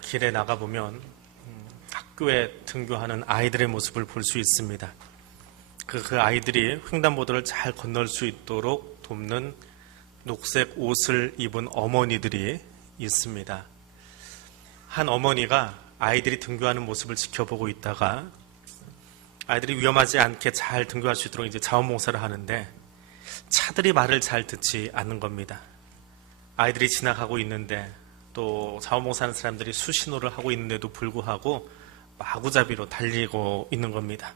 길에 나가보면 학교에 등교하는 아이들의 모습을 볼 수 있습니다. 그 아이들이 횡단보도를 잘 건널 수 있도록 돕는 녹색 옷을 입은 어머니들이 있습니다. 한 어머니가 아이들이 등교하는 모습을 지켜보고 있다가 아이들이 위험하지 않게 잘 등교할 수 있도록 이제 자원봉사를 하는데 차들이 말을 잘 듣지 않는 겁니다. 아이들이 지나가고 있는데 또 자원봉사하는 사람들이 수신호를 하고 있는데도 불구하고 마구잡이로 달리고 있는 겁니다.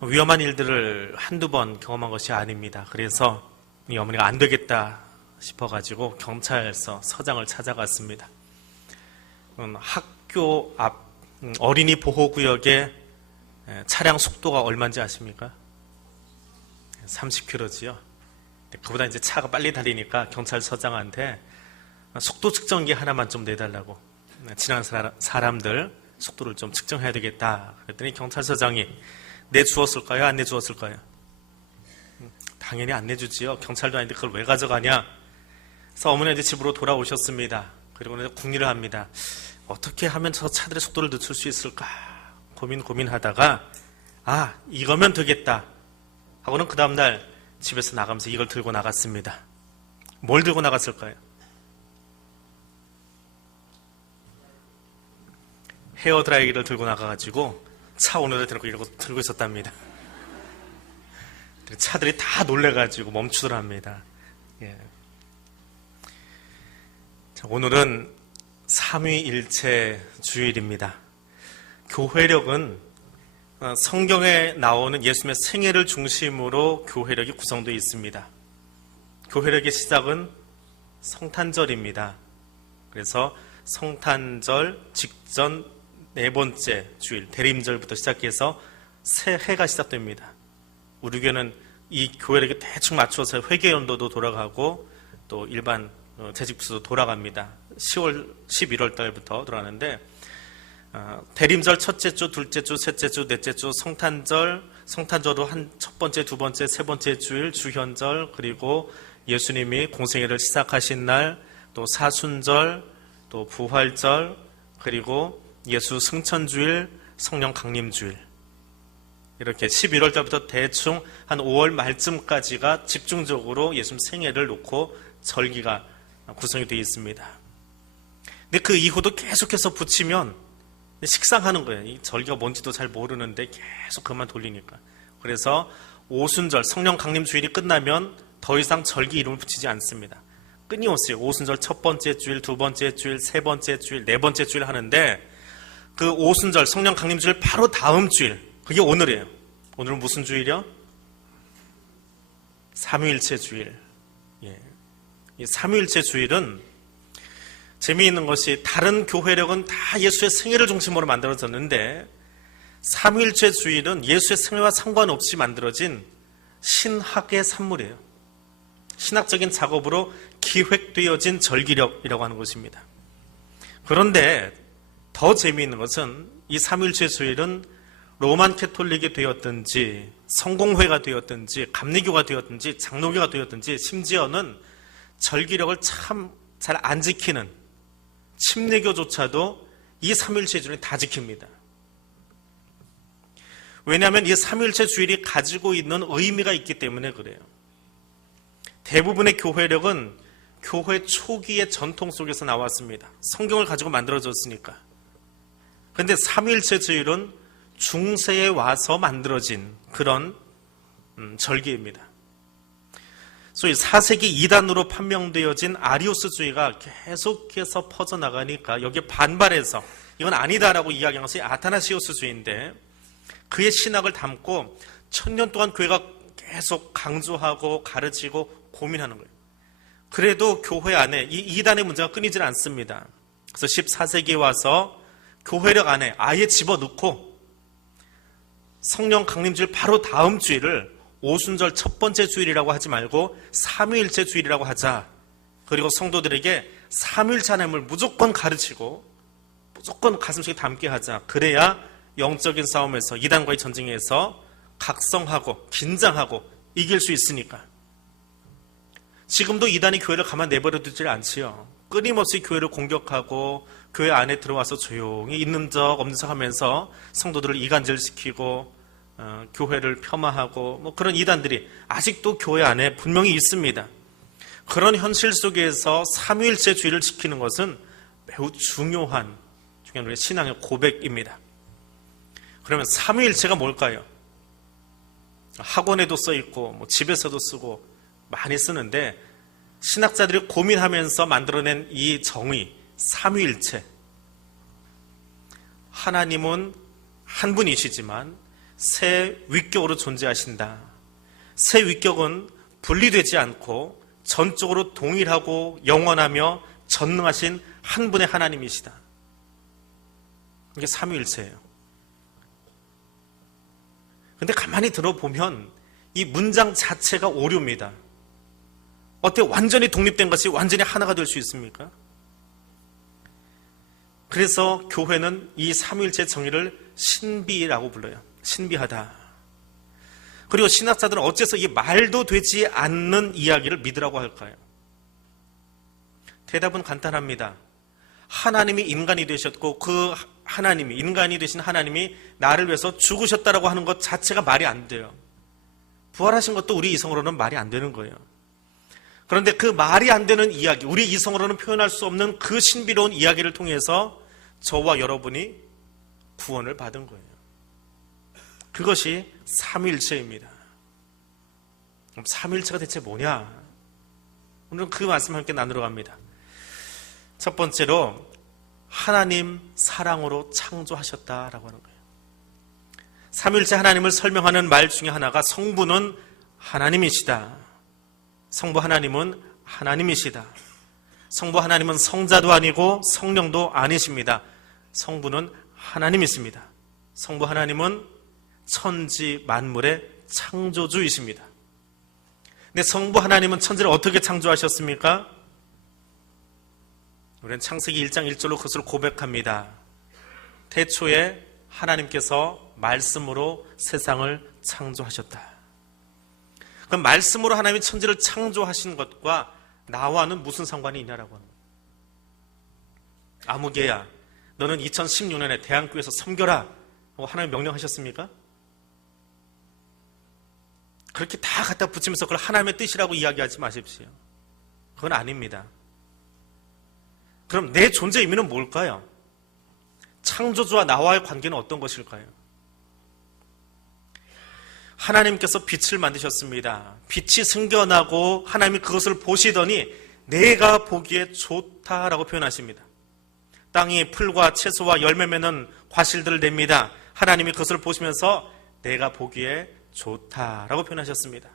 위험한 일들을 한두 번 경험한 것이 아닙니다. 그래서 이 어머니가 안 되겠다 싶어가지고 경찰서 서장을 찾아갔습니다. 학교 앞 어린이 보호구역의 차량 속도가 얼마인지 아십니까? 30km지요. 그보다 이제 차가 빨리 달리니까 경찰서장한테 속도 측정기 하나만 좀 내달라고, 지나는 사람들 속도를 좀 측정해야 되겠다 그랬더니 경찰서장이 내주었을까요? 안 내주었을까요? 당연히 안 내주지요. 경찰도 아닌데 그걸 왜 가져가냐? 그래서 어머니가 이제 집으로 돌아오셨습니다. 그리고 이제 궁리를 합니다. 어떻게 하면 저 차들의 속도를 늦출 수 있을까? 고민하다가 이거면 되겠다 하고는 그 다음날 집에서 나가면서 이걸 들고 나갔습니다. 뭘 들고 나갔을까요? 헤어드라이기를 들고 나가가지고 차 오너를 들고 있었답니다. 차들이 다 놀래가지고 멈추더랍니다. 예. 자, 오늘은 삼위일체 주일입니다. 교회력은 성경에 나오는 예수님의 생애를 중심으로 교회력이 구성되어 있습니다. 교회력의 시작은 성탄절입니다. 그래서 성탄절 직전 네 번째 주일, 대림절부터 시작해서 새해가 시작됩니다. 우리 교회는 이 교회력에 대충 맞춰서 회계연도도 돌아가고 또 일반 재직부도 돌아갑니다. 10월, 11월 달부터 돌아가는데 대림절 첫째 주, 둘째 주, 셋째 주, 넷째 주, 성탄절도 한 첫 번째, 두 번째, 세 번째 주일, 주현절, 그리고 예수님이 공생애를 시작하신 날, 또 사순절, 또 부활절, 그리고 예수 승천주일, 성령 강림주일, 이렇게 11월 달부터 대충 한 5월 말쯤까지가 집중적으로 예수님 생애를 놓고 절기가 구성이 되어 있습니다. 근데 그 이후도 계속해서 붙이면 식상하는 거예요. 이 절기가 뭔지도 잘 모르는데 계속 그만 돌리니까. 그래서 오순절, 성령 강림주일이 끝나면 더 이상 절기 이름을 붙이지 않습니다. 끊임없이 오순절 첫 번째 주일, 두 번째 주일, 세 번째 주일, 네 번째 주일 하는데 그 오순절, 성령 강림주일 바로 다음 주일, 그게 오늘이에요. 오늘은 무슨 주일이요? 삼위일체 주일. 예. 이 삼위일체 주일은 재미있는 것이 다른 교회력은 다 예수의 생애를 중심으로 만들어졌는데 삼위일체 주일은 예수의 생애와 상관없이 만들어진 신학의 산물이에요. 신학적인 작업으로 기획되어진 절기력이라고 하는 것입니다. 그런데 더 재미있는 것은 이 삼위일체 주일은 로만 캐톨릭이 되었든지 성공회가 되었든지 감리교가 되었든지 장로교가 되었든지 심지어는 절기력을 참 잘 안 지키는 침례교조차도 이 삼위일체 주일이 다 지킵니다. 왜냐하면 이 삼위일체 주일이 가지고 있는 의미가 있기 때문에 그래요. 대부분의 교회력은 교회 초기의 전통 속에서 나왔습니다. 성경을 가지고 만들어졌으니까. 그런데 삼위일체 주일은 중세에 와서 만들어진 그런 절기입니다. 소위 4세기 이단으로 판명되어진 아리우스주의가 계속해서 퍼져나가니까 여기에 반발해서 이건 아니다라고 이야기한 것이 아타나시우스주의인데 그의 신학을 담고 1000년 동안 교회가 계속 강조하고 가르치고 고민하는 거예요. 그래도 교회 안에 이 이단의 문제가 끊이질 않습니다. 그래서 14세기에 와서 교회력 안에 아예 집어넣고 성령 강림주일 바로 다음 주일을 오순절 첫 번째 주일이라고 하지 말고 삼위일체 주일이라고 하자. 그리고 성도들에게 삼위일체 하나님을 무조건 가르치고 무조건 가슴속에 담게 하자. 그래야 영적인 싸움에서 이단과의 전쟁에서 각성하고 긴장하고 이길 수 있으니까. 지금도 이단이 교회를 가만 내버려 두질 않지요. 끊임없이 교회를 공격하고 교회 안에 들어와서 조용히 있는 적 없는 척 하면서 성도들을 이간질시키고 교회를 폄하하고 뭐 그런 이단들이 아직도 교회 안에 분명히 있습니다. 그런 현실 속에서 삼위일체 주의를 지키는 것은 매우 중요한 우리의 신앙의 고백입니다. 그러면 삼위일체가 뭘까요? 학원에도 써있고 뭐 집에서도 쓰고 많이 쓰는데 신학자들이 고민하면서 만들어낸 이 정의, 삼위일체. 하나님은 한 분이시지만 세 위격으로 존재하신다. 세 위격은 분리되지 않고 전적으로 동일하고 영원하며 전능하신 한 분의 하나님이시다. 이게 삼위일체예요. 근데 가만히 들어보면 이 문장 자체가 오류입니다. 어떻게 완전히 독립된 것이 완전히 하나가 될 수 있습니까? 그래서 교회는 이 삼위일체 정의를 신비라고 불러요. 신비하다. 그리고 신학자들은 어째서 이 말도 되지 않는 이야기를 믿으라고 할까요? 대답은 간단합니다. 하나님이 인간이 되셨고 그 하나님이, 인간이 되신 하나님이 나를 위해서 죽으셨다라고 하는 것 자체가 말이 안 돼요. 부활하신 것도 우리 이성으로는 말이 안 되는 거예요. 그런데 그 말이 안 되는 이야기, 우리 이성으로는 표현할 수 없는 그 신비로운 이야기를 통해서 저와 여러분이 구원을 받은 거예요. 그것이 삼위일체입니다. 그럼 삼위일체가 대체 뭐냐? 오늘은 그 말씀 함께 나누러 갑니다. 첫 번째로 하나님 사랑으로 창조하셨다라고 하는 거예요. 삼위일체 하나님을 설명하는 말 중에 하나가 성부는 하나님이시다. 성부 하나님은 하나님이시다. 성부 하나님은 성자도 아니고 성령도 아니십니다. 성부는 하나님이십니다. 성부 하나님은 천지 만물의 창조주이십니다. 근데 성부 하나님은 천지를 어떻게 창조하셨습니까? 우리는 창세기 1장 1절로 그것을 고백합니다. 태초에 하나님께서 말씀으로 세상을 창조하셨다. 그럼 말씀으로 하나님이 천지를 창조하신 것과 나와는 무슨 상관이 있냐라고 하는 거예요. 아무개야, 너는 2016년에 대한교회에서 섬겨라 하고 하나님 명령하셨습니까? 그렇게 다 갖다 붙이면서 그걸 하나님의 뜻이라고 이야기하지 마십시오. 그건 아닙니다. 그럼 내 존재 의미는 뭘까요? 창조주와 나와의 관계는 어떤 것일까요? 하나님께서 빛을 만드셨습니다. 빛이 생겨나고 하나님이 그것을 보시더니 내가 보기에 좋다라고 표현하십니다. 땅이 풀과 채소와 열매 맺는 과실들을 냅니다. 하나님이 그것을 보시면서 내가 보기에 좋다라고 표현하셨습니다.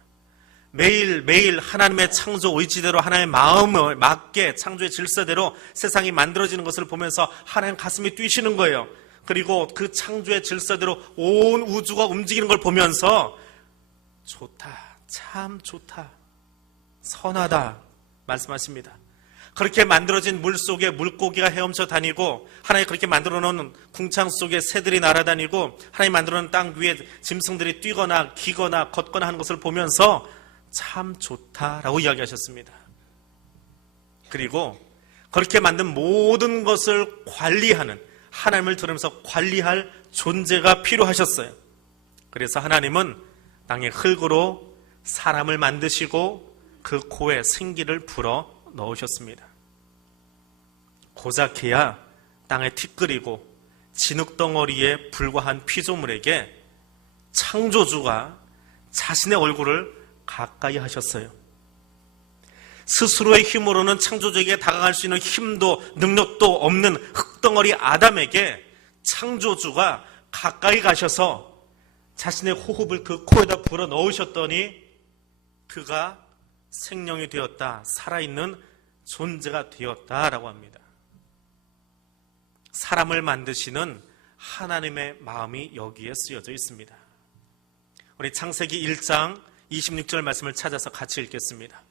매일매일 하나님의 창조 의지대로 하나님의 마음을 맞게 창조의 질서대로 세상이 만들어지는 것을 보면서 하나님 가슴이 뛰시는 거예요. 그리고 그 창조의 질서대로 온 우주가 움직이는 걸 보면서 좋다, 참 좋다, 선하다 말씀하십니다. 그렇게 만들어진 물 속에 물고기가 헤엄쳐 다니고 하나님 그렇게 만들어 놓은 궁창 속에 새들이 날아다니고 하나님 만들어 놓은 땅 위에 짐승들이 뛰거나 기거나 걷거나 하는 것을 보면서 참 좋다라고 이야기하셨습니다. 그리고 그렇게 만든 모든 것을 관리하는, 하나님을 들으면서 관리할 존재가 필요하셨어요. 그래서 하나님은 땅의 흙으로 사람을 만드시고 그 코에 생기를 불어 넣으셨습니다. 고작해야 땅에 티끌이고 진흙덩어리에 불과한 피조물에게 창조주가 자신의 얼굴을 가까이 하셨어요. 스스로의 힘으로는 창조주에게 다가갈 수 있는 힘도 능력도 없는 흙덩어리 아담에게 창조주가 가까이 가셔서 자신의 호흡을 그 코에다 불어 넣으셨더니 그가 생명이 되었다, 살아있는 존재가 되었다라고 합니다. 사람을 만드시는 하나님의 마음이 여기에 쓰여져 있습니다. 우리 창세기 1장 26절 말씀을 찾아서 같이 읽겠습니다.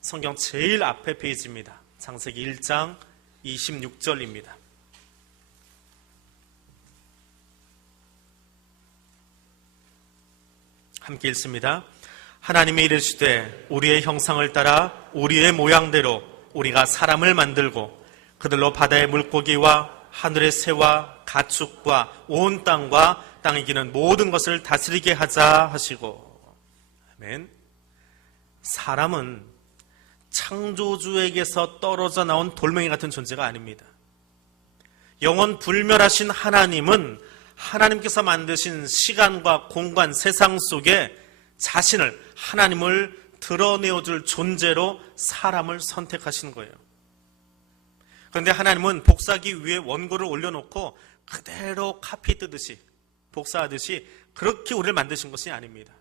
성경 제일 앞에 페이지입니다. 창세기 1장 26절입니다. 함께 읽습니다. 하나님이 이르시되 우리의 형상을 따라 우리의 모양대로 우리가 사람을 만들고 그들로 바다의 물고기와 하늘의 새와 가축과 온 땅과 땅에 기는 모든 것을 다스리게 하자 하시고. 아멘. 사람은 창조주에게서 떨어져 나온 돌멩이 같은 존재가 아닙니다. 영원 불멸하신 하나님은 하나님께서 만드신 시간과 공간, 세상 속에 자신을, 하나님을 드러내어줄 존재로 사람을 선택하신 거예요. 그런데 하나님은 복사기 위에 원고를 올려놓고 그대로 카피 뜨듯이, 복사하듯이 그렇게 우리를 만드신 것이 아닙니다.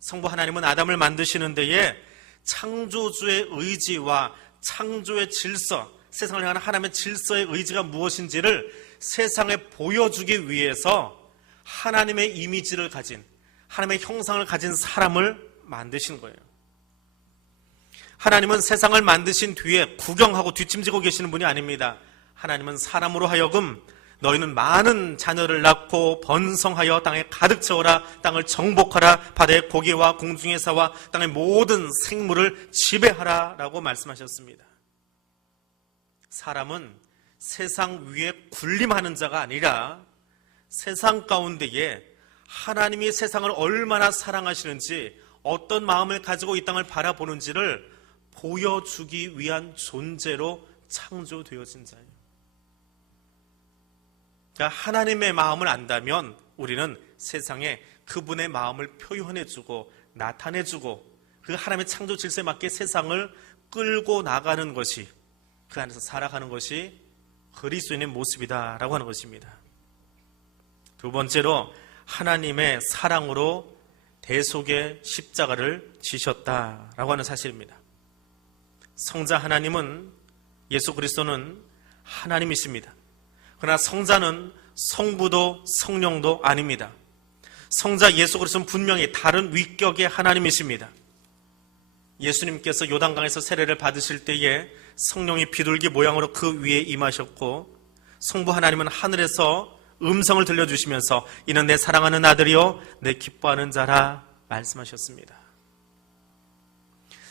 성부 하나님은 아담을 만드시는 데에 창조주의 의지와 창조의 질서, 세상을 향한 하나님의 질서의 의지가 무엇인지를 세상에 보여주기 위해서 하나님의 이미지를 가진, 하나님의 형상을 가진 사람을 만드신 거예요. 하나님은 세상을 만드신 뒤에 구경하고 뒷짐지고 계시는 분이 아닙니다. 하나님은 사람으로 하여금 너희는 많은 자녀를 낳고 번성하여 땅에 가득 채워라, 땅을 정복하라, 바다의 고기와 공중의 사와 땅의 모든 생물을 지배하라 라고 말씀하셨습니다. 사람은 세상 위에 군림하는 자가 아니라 세상 가운데에 하나님이 세상을 얼마나 사랑하시는지, 어떤 마음을 가지고 이 땅을 바라보는지를 보여주기 위한 존재로 창조되어진 자예요. 그러니까 하나님의 마음을 안다면 우리는 세상에 그분의 마음을 표현해주고 나타내주고 그 하나님의 창조 질서에 맞게 세상을 끌고 나가는 것이, 그 안에서 살아가는 것이 그리스도인의 모습이다라고 하는 것입니다. 두 번째로 하나님의 사랑으로 대속의 십자가를 지셨다라고 하는 사실입니다. 성자 하나님은, 예수 그리스도는 하나님이십니다. 그러나 성자는 성부도 성령도 아닙니다. 성자 예수 그리스도는 분명히 다른 위격의 하나님이십니다. 예수님께서 요단강에서 세례를 받으실 때에 성령이 비둘기 모양으로 그 위에 임하셨고, 성부 하나님은 하늘에서 음성을 들려주시면서 이는 내 사랑하는 아들이요 내 기뻐하는 자라 말씀하셨습니다.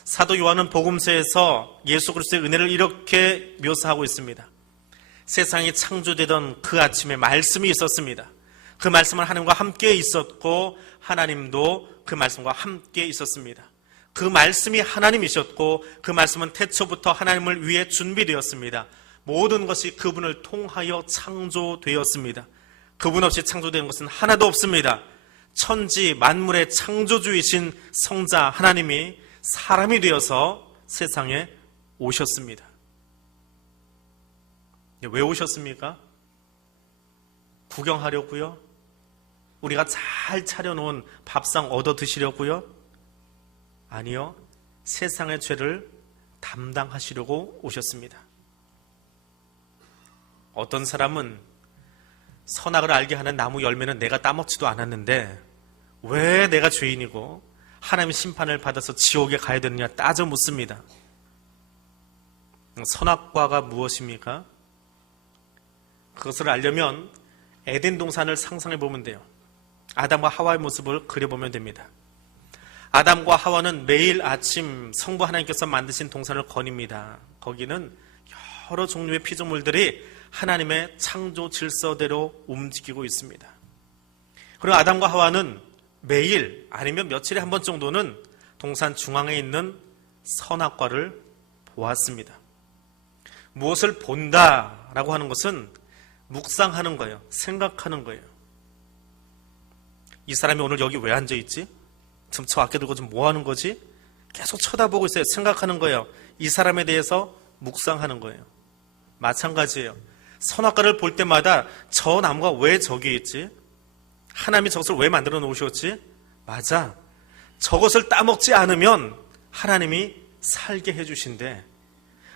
사도 요한은 복음서에서 예수 그리스도의 은혜를 이렇게 묘사하고 있습니다. 세상이 창조되던 그 아침에 말씀이 있었습니다. 그 말씀은 하나님과 함께 있었고 하나님도 그 말씀과 함께 있었습니다. 그 말씀이 하나님이셨고 그 말씀은 태초부터 하나님을 위해 준비되었습니다. 모든 것이 그분을 통하여 창조되었습니다. 그분 없이 창조된 것은 하나도 없습니다. 천지 만물의 창조주이신 성자 하나님이 사람이 되어서 세상에 오셨습니다. 왜 오셨습니까? 구경하려고요? 우리가 잘 차려놓은 밥상 얻어 드시려고요? 아니요. 세상의 죄를 담당하시려고 오셨습니다. 어떤 사람은 선악을 알게 하는 나무 열매는 내가 따먹지도 않았는데 왜 내가 죄인이고 하나님의 심판을 받아서 지옥에 가야 되느냐 따져 묻습니다. 선악과가 무엇입니까? 그것을 알려면 에덴 동산을 상상해 보면 돼요. 아담과 하와의 모습을 그려보면 됩니다. 아담과 하와는 매일 아침 성부 하나님께서 만드신 동산을 거닙니다. 거기는 여러 종류의 피조물들이 하나님의 창조 질서대로 움직이고 있습니다. 그리고 아담과 하와는 매일 아니면 며칠에 한 번 정도는 동산 중앙에 있는 선악과를 보았습니다. 무엇을 본다라고 하는 것은 묵상하는 거예요. 생각하는 거예요. 이 사람이 오늘 여기 왜 앉아있지? 지금 저 어깨 들고 좀 뭐 하는 거지? 계속 쳐다보고 있어요. 생각하는 거예요. 이 사람에 대해서 묵상하는 거예요. 마찬가지예요. 선악과를 볼 때마다 저 나무가 왜 저기 있지? 하나님이 저것을 왜 만들어 놓으셨지? 맞아. 저것을 따먹지 않으면 하나님이 살게 해주신대.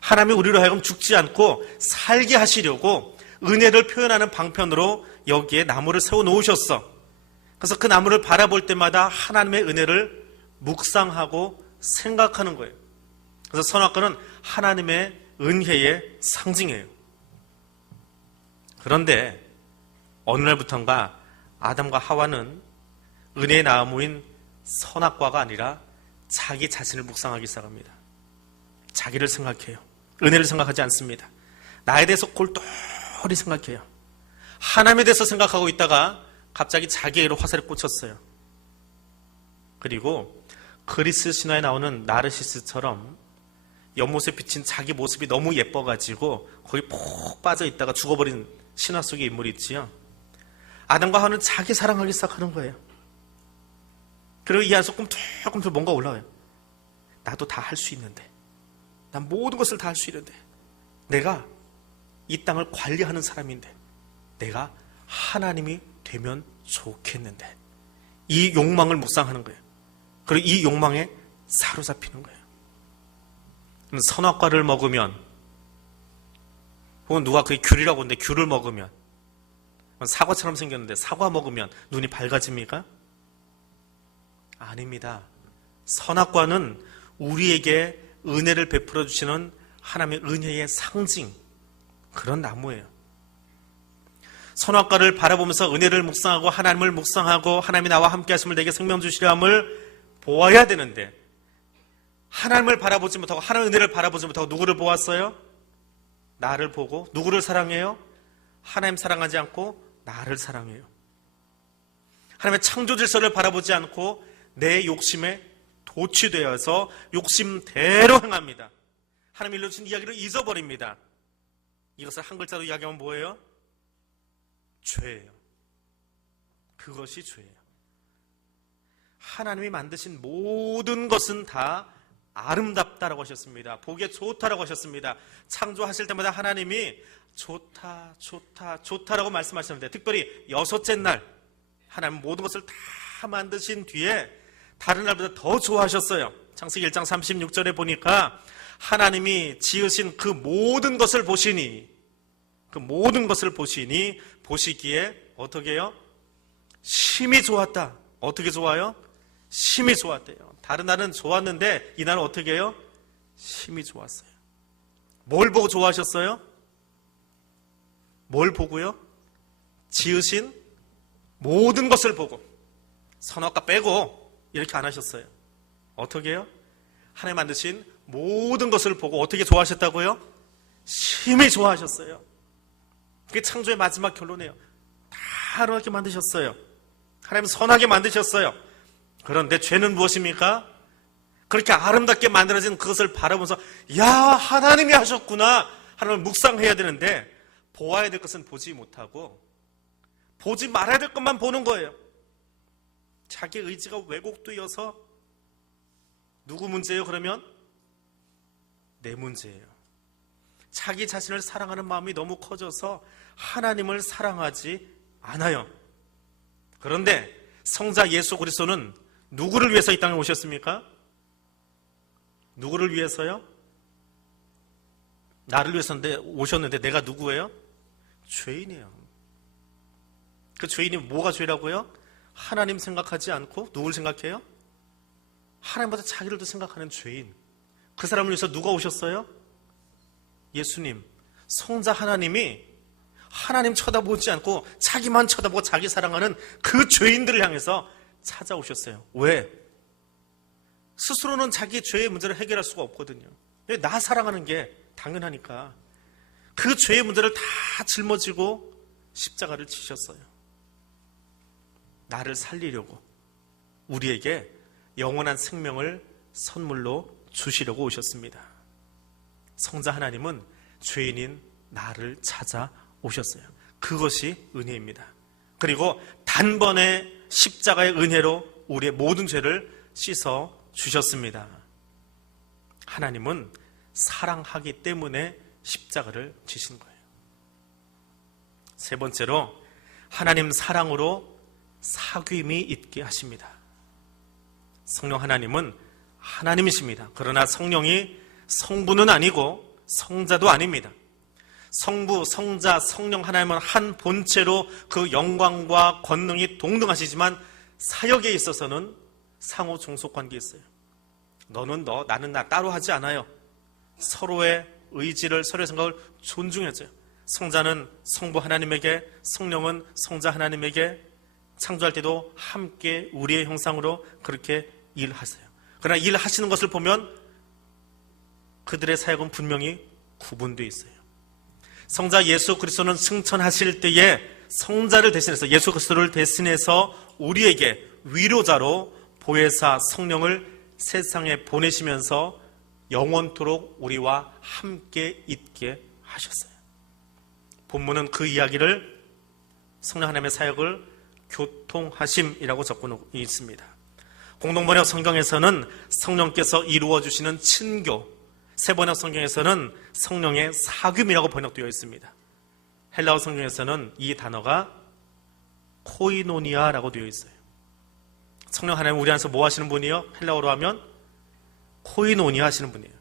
하나님이 우리로 하여금 죽지 않고 살게 하시려고 은혜를 표현하는 방편으로 여기에 나무를 세워 놓으셨어. 그래서 그 나무를 바라볼 때마다 하나님의 은혜를 묵상하고 생각하는 거예요. 그래서 선악과는 하나님의 은혜의 상징이에요. 그런데 어느 날부턴가 아담과 하와는 은혜의 나무인 선악과가 아니라 자기 자신을 묵상하기 시작합니다. 자기를 생각해요. 은혜를 생각하지 않습니다. 나에 대해서 골똘히 생각해요. 하나님에 대해서 생각하고 있다가 갑자기 자기애로 화살에 꽂혔어요. 그리고 그리스 신화에 나오는 나르시스처럼 연못에 비친 자기 모습이 너무 예뻐가지고 거기 푹 빠져있다가 죽어버린 신화 속의 인물이 있지요. 아담과 하와는 자기 사랑하기 시작하는 거예요. 그리고 이 안에서 꿈틀꿈틀 뭔가 올라와요. 나도 다 할 수 있는데, 난 모든 것을 다 할 수 있는데, 내가 이 땅을 관리하는 사람인데, 내가 하나님이 되면 좋겠는데, 이 욕망을 묵상하는 거예요. 그리고 이 욕망에 사로잡히는 거예요. 선악과를 먹으면, 혹은 누가 그게 귤이라고 하는데 귤을 먹으면, 사과처럼 생겼는데 사과 먹으면 눈이 밝아집니까? 아닙니다. 선악과는 우리에게 은혜를 베풀어 주시는 하나님의 은혜의 상징, 그런 나무예요. 선악과를 바라보면서 은혜를 묵상하고 하나님을 묵상하고 하나님이 나와 함께 하심을 내게 생명 주시려 함을 보아야 되는데, 하나님을 바라보지 못하고 하나님의 은혜를 바라보지 못하고 누구를 보았어요? 나를 보고. 누구를 사랑해요? 하나님 사랑하지 않고 나를 사랑해요. 하나님의 창조 질서를 바라보지 않고 내 욕심에 도취되어서 욕심대로 행합니다. 하나님이 일러주신 이야기를 잊어버립니다. 이것을 한 글자로 이야기하면 뭐예요? 죄예요. 그것이 죄예요. 하나님이 만드신 모든 것은 다 아름답다라고 하셨습니다. 보기에 좋다라고 하셨습니다. 창조하실 때마다 하나님이 좋다, 좋다, 좋다라고 말씀하셨는데, 특별히 여섯째 날 하나님 모든 것을 다 만드신 뒤에 다른 날보다 더 좋아하셨어요. 창세기 1장 36절에 보니까 하나님이 지으신 그 모든 것을 보시니, 그 모든 것을 보시니 보시기에 어떻게 해요? 심히 좋았다. 어떻게 좋아요? 심히 좋았대요. 다른 날은 좋았는데 이날은 어떻게 해요? 심히 좋았어요. 뭘 보고 좋아하셨어요? 뭘 보고요? 지으신 모든 것을 보고. 선악과 빼고 이렇게 안 하셨어요. 어떻게 해요? 하나님 만드신 모든 것을 보고 어떻게 좋아하셨다고요? 심히 좋아하셨어요. 그게 창조의 마지막 결론이에요. 다 아름답게 만드셨어요. 하나님 선하게 만드셨어요. 그런데 죄는 무엇입니까? 그렇게 아름답게 만들어진 그것을 바라보면서 야, 하나님이 하셨구나, 하나님을 묵상해야 되는데, 보아야 될 것은 보지 못하고 보지 말아야 될 것만 보는 거예요. 자기 의지가 왜곡되어서. 누구 문제예요? 그러면 내 문제예요. 자기 자신을 사랑하는 마음이 너무 커져서 하나님을 사랑하지 않아요. 그런데 성자 예수 그리스도는 누구를 위해서 이 땅에 오셨습니까? 누구를 위해서요? 나를 위해서 오셨는데 내가 누구예요? 죄인이에요. 그 죄인이 뭐가 죄라고요? 하나님 생각하지 않고 누굴 생각해요? 하나님보다 자기를 더 생각하는 죄인. 그 사람을 위해서 누가 오셨어요? 예수님. 성자 하나님이 하나님 쳐다보지 않고 자기만 쳐다보고 자기 사랑하는 그 죄인들을 향해서 찾아오셨어요. 왜? 스스로는 자기 죄의 문제를 해결할 수가 없거든요. 나 사랑하는 게 당연하니까 그 죄의 문제를 다 짊어지고 십자가를 지셨어요. 나를 살리려고, 우리에게 영원한 생명을 선물로 주시려고 오셨습니다. 성자 하나님은 죄인인 나를 찾아오셨어요. 그것이 은혜입니다. 그리고 단번에 십자가의 은혜로 우리의 모든 죄를 씻어 주셨습니다. 하나님은 사랑하기 때문에 십자가를 지신 거예요. 세 번째로, 하나님 사랑으로 사귐이 있게 하십니다. 성령 하나님은 하나님이십니다. 그러나 성령이 성부는 아니고 성자도 아닙니다. 성부, 성자, 성령 하나님은 한 본체로 그 영광과 권능이 동등하시지만 사역에 있어서는 상호 종속 관계에 있어요. 너는 너, 나는 나, 따로 하지 않아요. 서로의 의지를, 서로의 생각을 존중해줘요. 성자는 성부 하나님에게, 성령은 성자 하나님에게, 창조할 때도 함께 우리의 형상으로 그렇게 일하세요. 그러나 일하시는 것을 보면 그들의 사역은 분명히 구분되어 있어요. 성자 예수 그리스도는 승천하실 때에 성자를 대신해서 예수 그리스도를 대신해서 우리에게 위로자로 보혜사 성령을 세상에 보내시면서 영원토록 우리와 함께 있게 하셨어요. 본문은 그 이야기를 성령 하나님의 사역을 교통하심이라고 적고 있습니다. 공동번역 성경에서는 성령께서 이루어 주시는 친교, 세번역 성경에서는 성령의 사귐이라고 번역되어 있습니다. 헬라어 성경에서는 이 단어가 코이노니아라고 되어 있어요. 성령 하나님 우리 안에서 뭐 하시는 분이요? 헬라어로 하면 코이노니아 하시는 분이에요.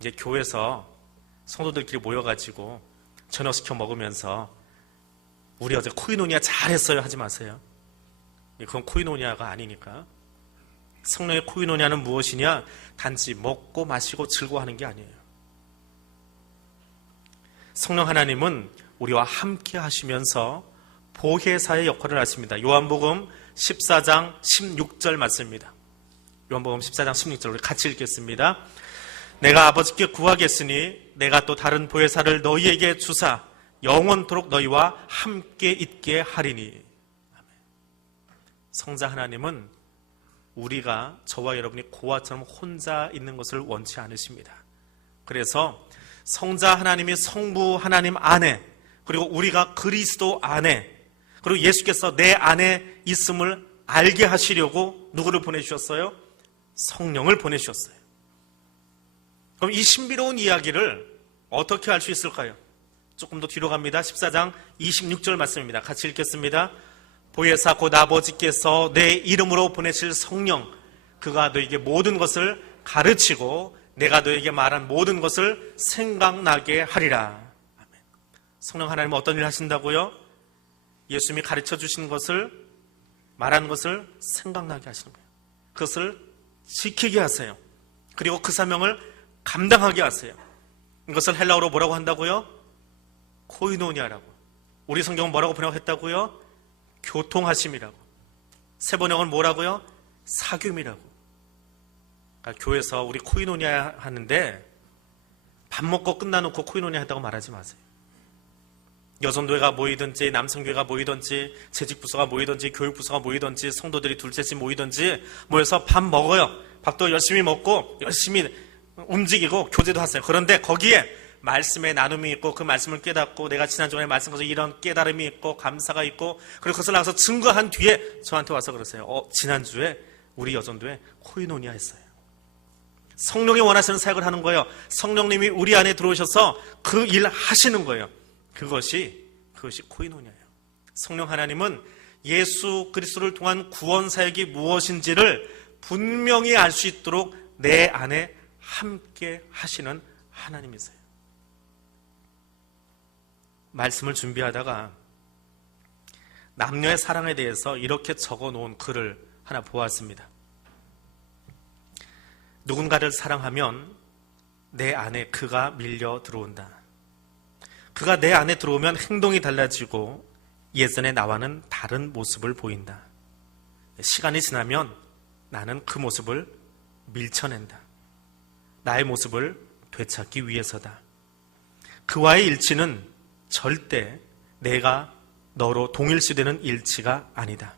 이제 교회에서 성도들끼리 모여가지고 저녁 시켜 먹으면서 우리 어제 코이노니아 잘했어요 하지 마세요. 그건 코이노니아가 아니니까. 성령의 코이노니아는 무엇이냐? 단지 먹고 마시고 즐거워하는 게 아니에요. 성령 하나님은 우리와 함께 하시면서 보혜사의 역할을 하십니다. 요한복음 14장 16절 말씀입니다. 요한복음 14장 16절 우리 같이 읽겠습니다. 내가 아버지께 구하겠으니 내가 또 다른 보혜사를 너희에게 주사 영원토록 너희와 함께 있게 하리니. 성자 하나님은 우리가 저와 여러분이 고아처럼 혼자 있는 것을 원치 않으십니다. 그래서 성자 하나님이 성부 하나님 안에, 그리고 우리가 그리스도 안에, 그리고 예수께서 내 안에 있음을 알게 하시려고 누구를 보내주셨어요? 성령을 보내주셨어요. 그럼 이 신비로운 이야기를 어떻게 알 수 있을까요? 조금 더 뒤로 갑니다. 14장 26절 말씀입니다. 같이 읽겠습니다. 보혜사 곧 아버지께서 내 이름으로 보내실 성령, 그가 너에게 모든 것을 가르치고 내가 너에게 말한 모든 것을 생각나게 하리라. 아멘. 성령 하나님은 어떤 일을 하신다고요? 예수님이 가르쳐 주신 것을, 말한 것을 생각나게 하시는 거예요. 그것을 지키게 하세요. 그리고 그 사명을 감당하게 하세요. 이것을 헬라어로 뭐라고 한다고요? 코이노니아라고. 우리 성경은 뭐라고 번역했다고요? 교통하심이라고. 세번역은 뭐라고요? 사귐이라고. 그러니까 교회에서 우리 코이노니아 하는데 밥 먹고 끝나놓고 코이노니아 한다고 말하지 마세요. 여성교회가 모이든지 남성교회가 모이든지 재직부서가 모이든지 교육부서가 모이든지 성도들이 둘째씩 모이든지 모여서 밥 먹어요. 밥도 열심히 먹고 열심히 움직이고 교제도 하세요. 그런데 거기에 말씀의 나눔이 있고 그 말씀을 깨닫고 내가 지난주에 말씀에서 이런 깨달음이 있고 감사가 있고 그리고 그것을 나가서 증거한 뒤에 저한테 와서 그러세요. 지난주에 우리 여전도에 코이노니아 했어요. 성령이 원하시는 사역을 하는 거예요. 성령님이 우리 안에 들어오셔서 그 일 하시는 거예요. 그것이 코이노니아예요. 성령 하나님은 예수 그리스도를 통한 구원 사역이 무엇인지를 분명히 알 수 있도록 내 안에 함께 하시는 하나님이세요. 말씀을 준비하다가 남녀의 사랑에 대해서 이렇게 적어 놓은 글을 하나 보았습니다. 누군가를 사랑하면 내 안에 그가 밀려 들어온다. 그가 내 안에 들어오면 행동이 달라지고 예전의 나와는 다른 모습을 보인다. 시간이 지나면 나는 그 모습을 밀쳐낸다. 나의 모습을 되찾기 위해서다. 그와의 일치는 절대 내가 너로 동일시되는 일치가 아니다.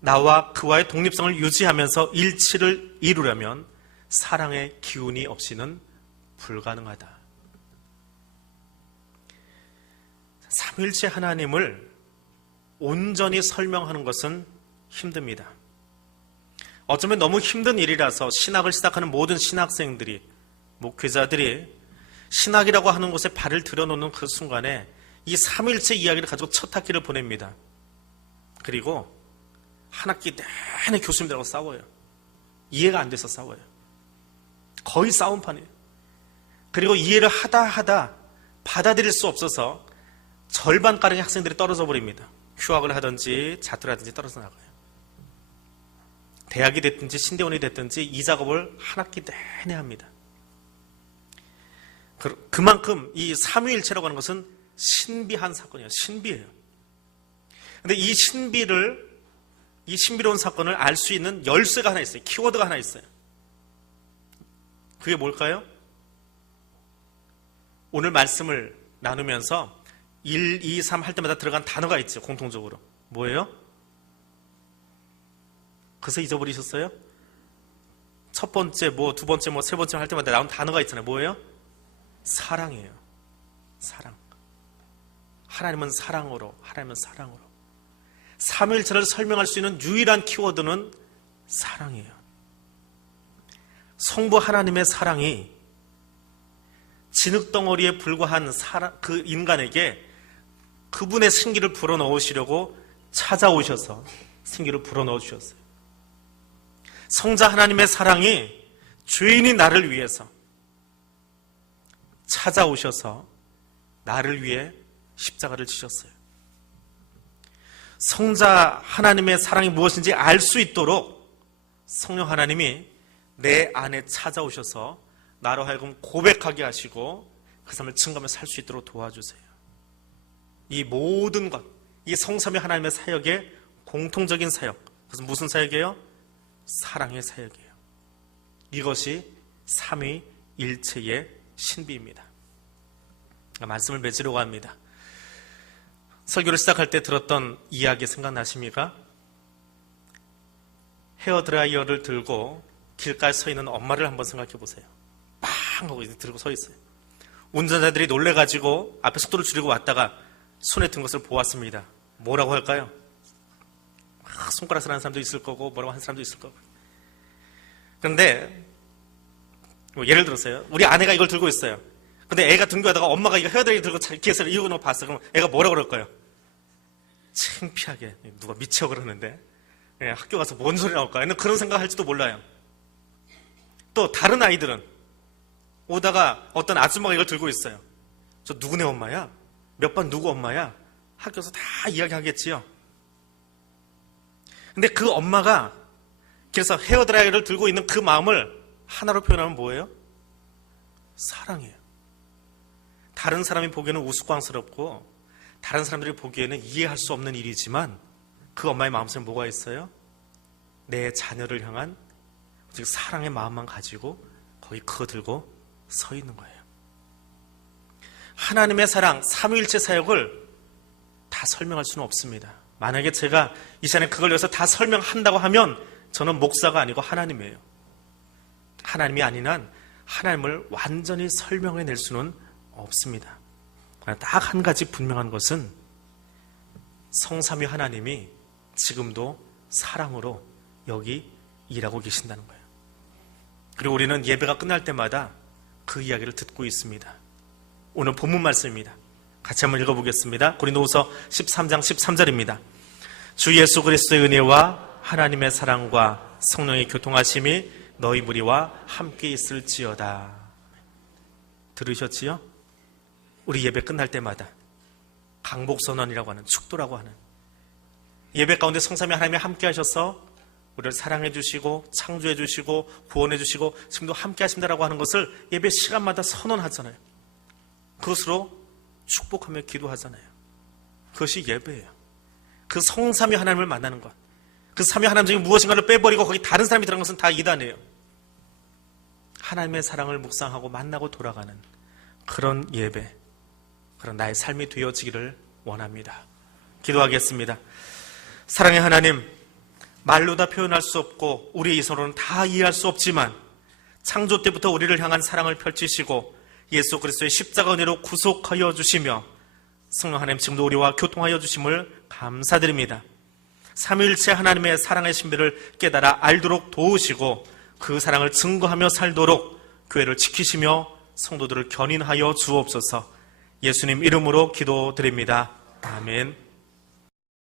나와 그와의 독립성을 유지하면서 일치를 이루려면 사랑의 기운이 없이는 불가능하다. 삼위일체 하나님을 온전히 설명하는 것은 힘듭니다. 어쩌면 너무 힘든 일이라서 신학을 시작하는 모든 신학생들이, 목회자들이 신학이라고 하는 곳에 발을 들여놓는 그 순간에 이 삼위일체 이야기를 가지고 첫 학기를 보냅니다. 그리고 한 학기 내내 교수님들하고 싸워요. 이해가 안 돼서 싸워요. 거의 싸움판이에요. 그리고 이해를 하다 받아들일 수 없어서 절반가량의 학생들이 떨어져 버립니다. 휴학을 하든지 자퇴를 하든지 떨어져 나가요. 대학이 됐든지 신대원이 됐든지 이 작업을 한 학기 내내 합니다. 그만큼 이 삼위일체라고 하는 것은 신비한 사건이에요. 신비해요. 근데 이 신비로운 사건을 알 수 있는 열쇠가 하나 있어요. 키워드가 하나 있어요. 그게 뭘까요? 오늘 말씀을 나누면서 1, 2, 3 할 때마다 들어간 단어가 있죠. 공통적으로. 뭐예요? 그래서 잊어버리셨어요? 첫 번째, 두 번째, 세 번째 할 때마다 나온 단어가 있잖아요. 뭐예요? 사랑이에요. 사랑. 하나님은 사랑으로. 삼위일체를 설명할 수 있는 유일한 키워드는 사랑이에요. 성부 하나님의 사랑이 진흙덩어리에 불과한 그 인간에게 그분의 생기를 불어넣으시려고 찾아오셔서 생기를 불어넣어 주셨어요. 성자 하나님의 사랑이 죄인인 나를 위해서 찾아오셔서 나를 위해 십자가를 지셨어요. 성자 하나님의 사랑이 무엇인지 알 수 있도록 성령 하나님이 내 안에 찾아오셔서 나로 하여금 고백하게 하시고 그 삶을 증거하며 살 수 있도록 도와주세요. 이 모든 것, 이 성삼위 하나님의 사역의 공통적인 사역, 그것은 무슨 사역이에요? 사랑의 사역이에요. 이것이 삼위일체의 신비입니다. 말씀을 맺으려고 합니다. 설교를 시작할 때 들었던 이야기 생각나십니까? 헤어드라이어를 들고 길가에 서 있는 엄마를 한번 생각해 보세요. 빵 하고 들고 서 있어요. 운전자들이 놀래가지고 앞에 속도를 줄이고 왔다가 손에 든 것을 보았습니다. 뭐라고 할까요? 손가락질 하는 사람도 있을 거고 뭐라고 하는 사람도 있을 거고. 그런데 예를 들어서요. 우리 아내가 이걸 들고 있어요. 근데 애가 등교하다가 엄마가 이거 헤어드라이어 들고 기어서 이러고 놓고 봤어. 그럼 애가 뭐라고 그럴 거예요? 창피하게 누가 미쳐 그러는데 학교 가서 뭔 소리 나올까? 그런 생각할지도 몰라요. 또 다른 아이들은 오다가 어떤 아줌마가 이걸 들고 있어요. 저 누구네 엄마야? 몇 반 누구 엄마야? 학교에서 다 이야기하겠지요. 근데 그 엄마가 그래서 헤어드라이어를 들고 있는 그 마음을 하나로 표현하면 뭐예요? 사랑이에요. 다른 사람이 보기에는 우스꽝스럽고 다른 사람들이 보기에는 이해할 수 없는 일이지만 그 엄마의 마음속에 뭐가 있어요? 내 자녀를 향한 즉 사랑의 마음만 가지고 거기 그거 들고 서 있는 거예요. 하나님의 사랑, 삼위일체 사역을 다 설명할 수는 없습니다. 만약에 제가 이 시간에 그걸 위해서 다 설명한다고 하면 저는 목사가 아니고 하나님이에요. 하나님이 아닌 한 하나님을 완전히 설명해낼 수는 없습니다. 딱 한 가지 분명한 것은 성삼위 하나님이 지금도 사랑으로 여기 일하고 계신다는 거예요. 그리고 우리는 예배가 끝날 때마다 그 이야기를 듣고 있습니다. 오늘 본문 말씀입니다. 같이 한번 읽어보겠습니다. 고린도후서 13장 13절입니다. 주 예수 그리스도의 은혜와 하나님의 사랑과 성령의 교통하심이 너희 무리와 함께 있을지어다. 들으셨지요? 우리 예배 끝날 때마다 강복선언이라고 하는 축도라고 하는 예배 가운데 성삼위 하나님이 함께 하셔서 우리를 사랑해 주시고 창조해 주시고 구원해 주시고 지금도 함께 하신다라고 하는 것을 예배 시간마다 선언하잖아요. 그것으로 축복하며 기도하잖아요. 그것이 예배예요. 그 성삼위 하나님을 만나는 것, 그 삼위 하나님 중에 무엇인가를 빼버리고 거기 다른 사람이 들어간 것은 다 이단이에요. 하나님의 사랑을 묵상하고 만나고 돌아가는 그런 예배, 그런 나의 삶이 되어지기를 원합니다. 기도하겠습니다. 사랑의 하나님, 말로 다 표현할 수 없고 우리의 이성으로는 다 이해할 수 없지만 창조 때부터 우리를 향한 사랑을 펼치시고 예수 그리스도의 십자가 은혜로 구속하여 주시며 성령 하나님 지금도 우리와 교통하여 주심을 감사드립니다. 삼위일체 하나님의 사랑의 신비를 깨달아 알도록 도우시고 그 사랑을 증거하며 살도록 교회를 지키시며 성도들을 견인하여 주옵소서. 예수님 이름으로 기도드립니다. 아멘.